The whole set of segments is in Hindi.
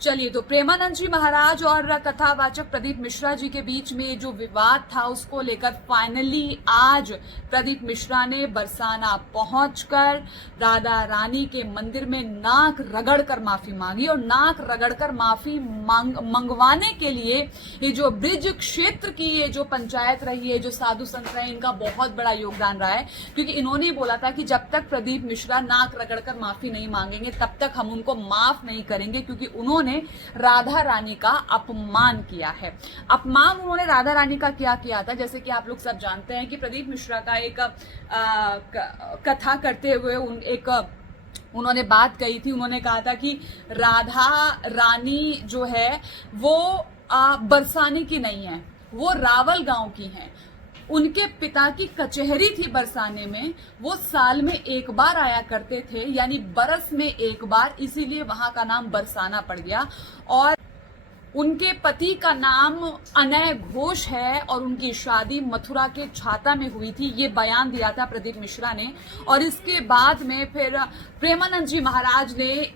चलिए, तो प्रेमानंद जी महाराज और कथावाचक प्रदीप मिश्रा जी के बीच में जो विवाद था उसको लेकर फाइनली आज प्रदीप मिश्रा ने बरसाना पहुंचकर राधा रानी के मंदिर में नाक रगड़कर माफी मांगी। और नाक रगड़कर माफी मंगवाने के लिए ये जो ब्रिज क्षेत्र की ये जो पंचायत रही है, जो साधु संत रहे, इनका बहुत बड़ा योगदान रहा है। क्योंकि इन्होंने बोला था कि जब तक प्रदीप मिश्रा नाक रगड़कर माफी नहीं मांगेंगे तब तक हम उनको माफ नहीं करेंगे, क्योंकि उन्होंने राधा रानी का अपमान किया है। अपमान उन्होंने राधा रानी का क्या किया था, जैसे कि आप लोग सब जानते हैं कि प्रदीप मिश्रा का एक कथा करते हुए उन्होंने बात कही थी। उन्होंने कहा था कि राधा रानी जो है वो बरसाने की नहीं है, वो रावल गांव की है। उनके पिता की कचहरी थी बरसाने में, वो साल में एक बार आया करते थे, यानी बरस में एक बार, इसीलिए वहां का नाम बरसाना पड़ गया। और उनके पति का नाम अनय घोष है और उनकी शादी मथुरा के छाता में हुई थी। ये बयान दिया था प्रदीप मिश्रा ने। और इसके बाद में फिर प्रेमानंद जी महाराज ने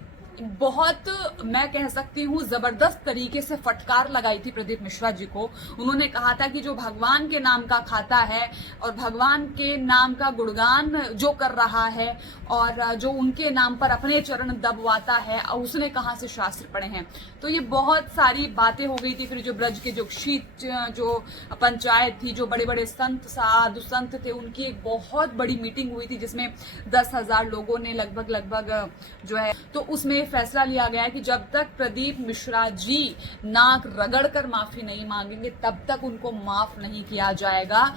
बहुत, मैं कह सकती हूँ, जबरदस्त तरीके से फटकार लगाई थी प्रदीप मिश्रा जी को। उन्होंने कहा था कि जो भगवान के नाम का खाता है और भगवान के नाम का गुणगान जो कर रहा है और जो उनके नाम पर अपने चरण दबवाता है, उसने कहाँ से शास्त्र पढ़े हैं। तो ये बहुत सारी बातें हो गई थी। फिर जो ब्रज के जो पंचायत थी, जो बड़े बड़े संत साधु संत थे, उनकी एक बहुत बड़ी मीटिंग हुई थी जिसमें 10,000 लोगों ने लगभग जो है, तो उसमें फैसला लिया गया कि जब तक प्रदीप मिश्रा जी नाक रगड़कर माफी नहीं मांगेंगे तब तक उनको माफ नहीं किया जाएगा।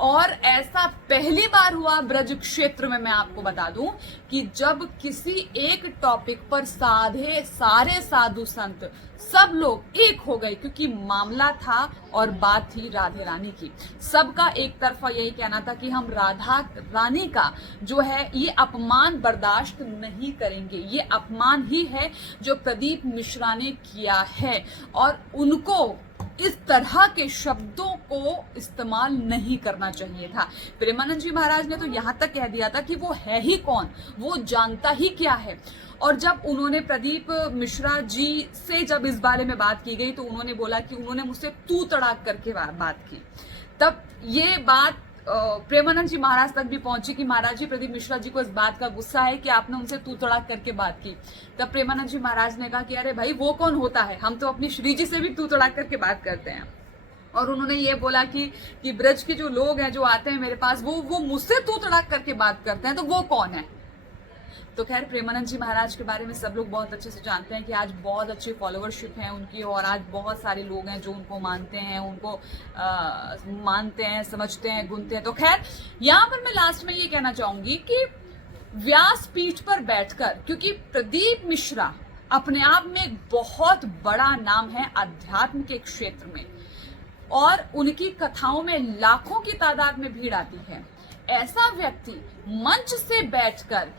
और ऐसा पहली बार हुआ ब्रज क्षेत्र में। मैं आपको बता दूं कि जब किसी एक टॉपिक पर सारे साधु संत सब लोग एक हो गए, क्योंकि मामला था और बात थी राधे रानी की। सबका एक तरफा यही कहना था कि हम राधा रानी का जो है ये अपमान बर्दाश्त नहीं करेंगे। ये अपमान ही है जो प्रदीप मिश्रा ने किया है और उनको इस तरह के शब्दों को इस्तेमाल नहीं करना चाहिए था। प्रेमानंद जी महाराज ने तो यहां तक कह दिया था कि वो है ही कौन, वो जानता ही क्या है। और जब उन्होंने प्रदीप मिश्रा जी से जब इस बारे में बात की गई तो उन्होंने बोला कि उन्होंने मुझसे तू तड़ाक करके बात की। तब ये बात प्रेमानंद जी महाराज तक भी पहुंची कि महाराज जी, प्रदीप मिश्रा जी को इस बात का गुस्सा है कि आपने उनसे तू तड़ाक करके बात की। तब प्रेमानंद जी महाराज ने कहा कि अरे भाई, वो कौन होता है, हम तो अपनी श्री जी से भी तू तड़ाक करके बात करते हैं। और उन्होंने ये बोला कि ब्रज के जो लोग हैं जो आते हैं मेरे पास, वो मुझसे तू तड़ाक करके बात करते हैं, तो वो कौन है। तो खैर, प्रेमानंद जी महाराज के बारे में सब लोग बहुत अच्छे से जानते हैं कि आज बहुत अच्छी फॉलोवरशिप है उनकी और आज बहुत सारे लोग हैं जो उनको मानते हैं, उनको मानते हैं, समझते हैं, गुनते हैं। तो खैर, यहाँ पर मैं लास्ट में ये कहना चाहूंगी कि व्यासपीठ पर बैठकर, क्योंकि प्रदीप मिश्रा अपने आप में एक बहुत बड़ा नाम है अध्यात्म के क्षेत्र में और उनकी कथाओं में लाखों की तादाद में भीड़ आती है। ऐसा व्यक्ति मंच से बैठकर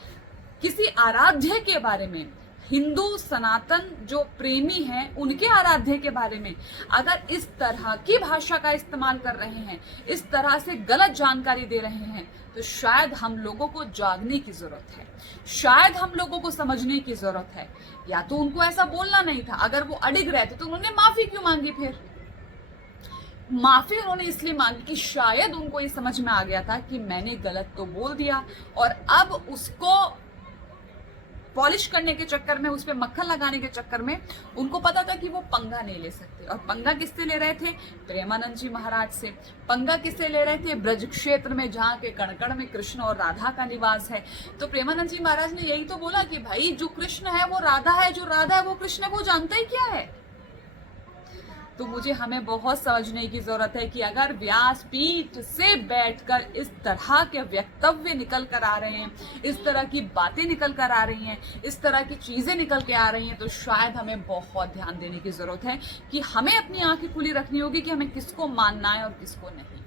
किसी आराध्य के बारे में, हिंदू सनातन जो प्रेमी हैं उनके आराध्य के बारे में अगर इस तरह की भाषा का इस्तेमाल कर रहे हैं, इस तरह से गलत जानकारी दे रहे हैं, तो शायद हम लोगों को जागने की जरूरत है, शायद हम लोगों को समझने की जरूरत है। या तो उनको ऐसा बोलना नहीं था, अगर वो अडिग रहते तो उन्होंने माफी क्यों मांगी। फिर माफी उन्होंने इसलिए मांगी कि शायद उनको ये समझ में आ गया था कि मैंने गलत तो बोल दिया और अब उसको पॉलिश करने के चक्कर में, उस पर मक्खन लगाने के चक्कर में उनको पता था कि वो पंगा नहीं ले सकते। और पंगा किससे ले रहे थे? प्रेमानंद जी महाराज से। पंगा किससे ले रहे थे? ब्रज क्षेत्र में, जहाँ के कण में कृष्ण और राधा का निवास है। तो प्रेमानंद जी महाराज ने यही तो बोला कि भाई, जो कृष्ण है वो राधा है, जो राधा है वो कृष्ण है, वो जानता ही क्या है। तो मुझे हमें बहुत समझने की जरूरत है कि अगर व्यासपीठ से बैठकर इस तरह के वक्तव्य निकल कर आ रहे हैं, इस तरह की बातें निकल कर आ रही हैं, इस तरह की चीजें निकल के आ रही हैं, तो शायद हमें बहुत ध्यान देने की जरूरत है कि हमें अपनी आंखें खुली रखनी होगी कि हमें किसको मानना है और किसको नहीं।